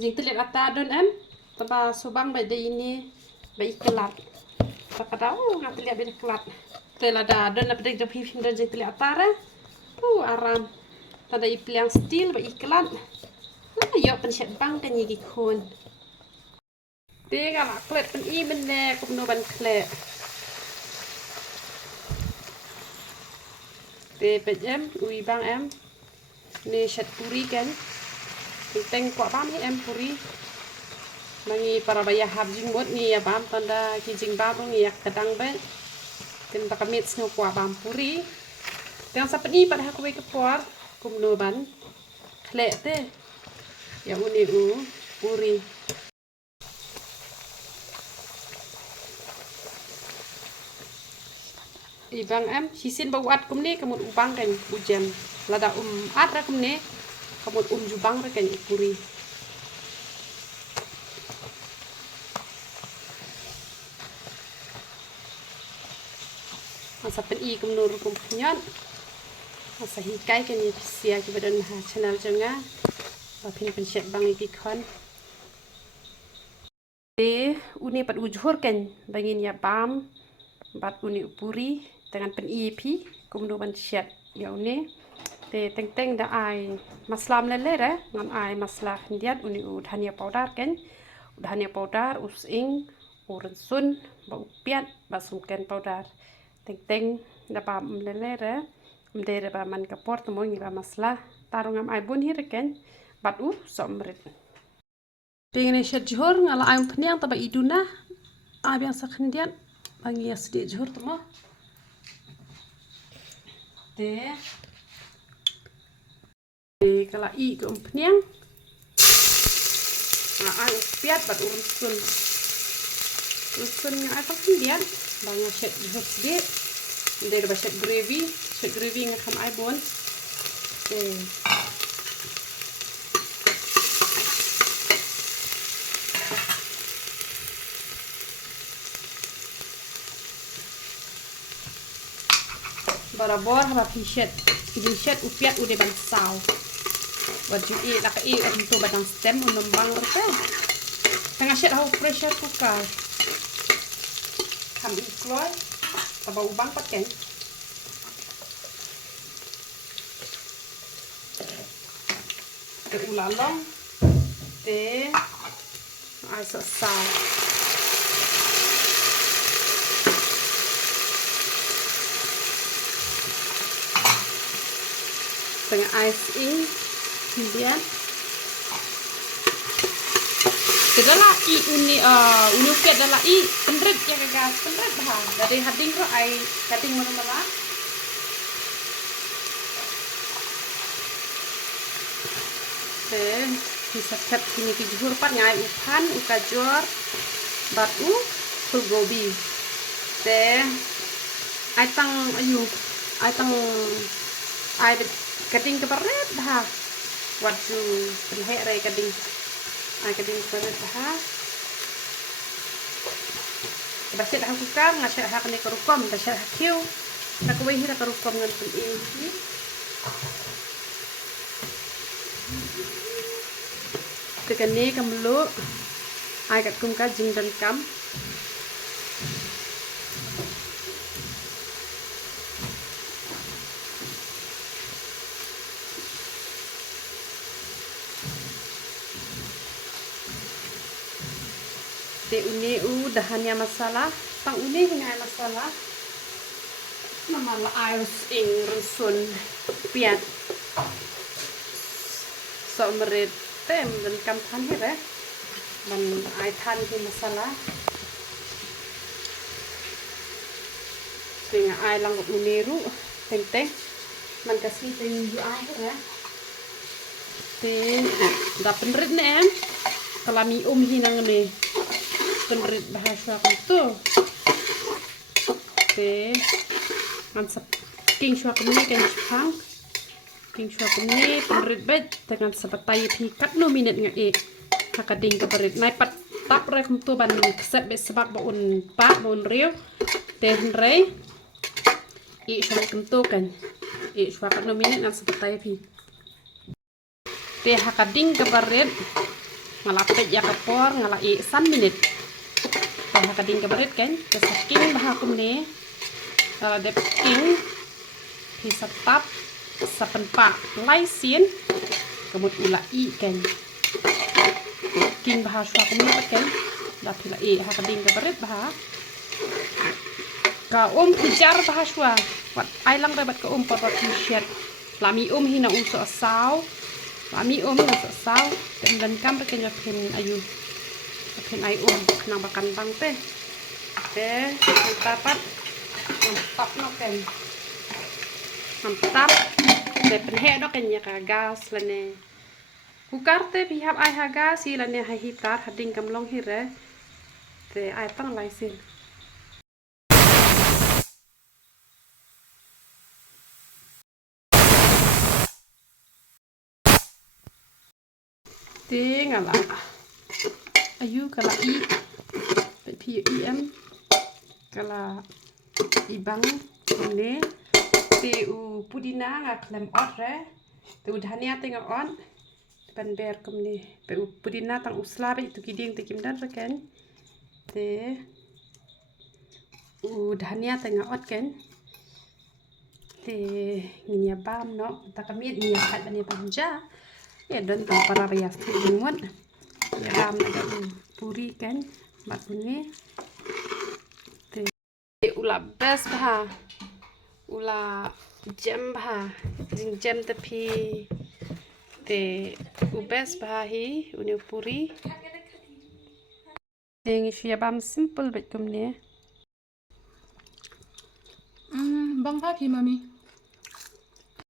Jing telit ata don em. Taba subang ba de ini ba ikelat. Takada ngat telit ba ikelat. Tela da don na pedek de pipin don jing telit ata ra. Aram. Tada ipliang steel ba ikelat. Yo pen shet bang kan yigi kon. Te kala klet pen I ben ne kum no ban klet. Te pe em ui bang em. Ni shet puri kan. Teng kwa bam hi em puri. Mangi para baya hab jing mot ni ya bam tanda ki jing bam ngi yak kadang ba. Ken takamit sno kwa bam puri. Teng sapeni pada ha kuwe ke por kum no ban klet te. Ya uni puri. Ibang em sisin bawat kum ni kamut ubang kan ujem lada at ra kum ni kamut jubang ra kan puri. Masa pen I kum nur kum nyon masa hikai kan ni sia ki badan ha channel jonga ba pin pen shet bang iki kon te uni pat ujhur kan bangin ya bam bat uni puri dengan pen I pi kum no ban shet ya uni te teng da ai maslam lele re ngam ai masla hindiat uni dhania powder kan dhania powder using urensun ba upiat ba sumken powder teng da bam lele re mdere ba man kapor temo ngi ba masla tarungam ai bun hi reken bat somrit pengen shet jhor ngala ai pniang taba iduna abiang sakhndian bangi asdi jhor temo te kala I ke pniang ai upiat bat urusun ai sakhndian bangi shet jhor sdi ndere ba shet gravy ngakam ai bon barabor haba pishet upiat ude ban saw waju I laka I untuk badang stem unembang rete tengah shet hau pressure cooker kam ikloy taba ubang pakai ke ulalong te ai saw tengah ice in kemudian kedala I uni uket dala I penret ya gagas penret bah dari hading ro ai kading mana bisa ket sini ki juhur pat ngai upan ukajor batu fulgobi te ai tang ai kading keberet dah waju penhe re kading keberet dah basit ha kukar ngasih ha kene kerukom basit ha kiu tak we hira kerukom ngan pen ini tekene kamlu ai kat kum ka jing dan kam te uni dahannya masalah tang uni hingai masalah namala ayus ing rusun piat so merit tem dan kam than hi re man ai than hi masalah sing ai lang uni ru teng man kasih teng yu ai re te da penrit ne em kalami hinang ne penrit bahasa itu te ansap king shwa kemne kan pang king shwa kemne penrit bet dengan sebatai pi kat no minute nga hakading ke penrit nai pat tap rek tu ban set bet sebab baun pa baun rio te rei I shwa kentu kan I shwa kat no minute nga sebatai pi te hakading ke penrit ngalapet ya kapor ngalai 1 minit bah kading kabarit kan kesaking bah kumne dep king hisatap sapenpa laisin kemut ulai kan king bah shwa kumne kan dah pilai ha kading kabarit bah ka pijar bah shwa wat ai lang bat ka pot t-shirt lami hina so sao lami hina so sao dan kam kan ya pen ayu pen ai nang bakan bang teh mantap no kan mantap pen he no kan ya ka gas lane kukar te pihap ai ha gas si lane ha hitar hading kam long hire te ai tang lai sin ngala ayu kala i pi em kala ibang ne te pudina ngak lem ot re te dhania te on pan ber komne pe pudina tang usla be itu kiding te kimdan kan te dhania te ot kan te nginya bam no ta kamiet nia kat bani panja ya don ta para rias tu ngon ya bam ada puri kan makune te ula bes bah ula jam bah jam tapi te ubes bah hi uni puri tengi shia bam simple bet komne bang kaki mami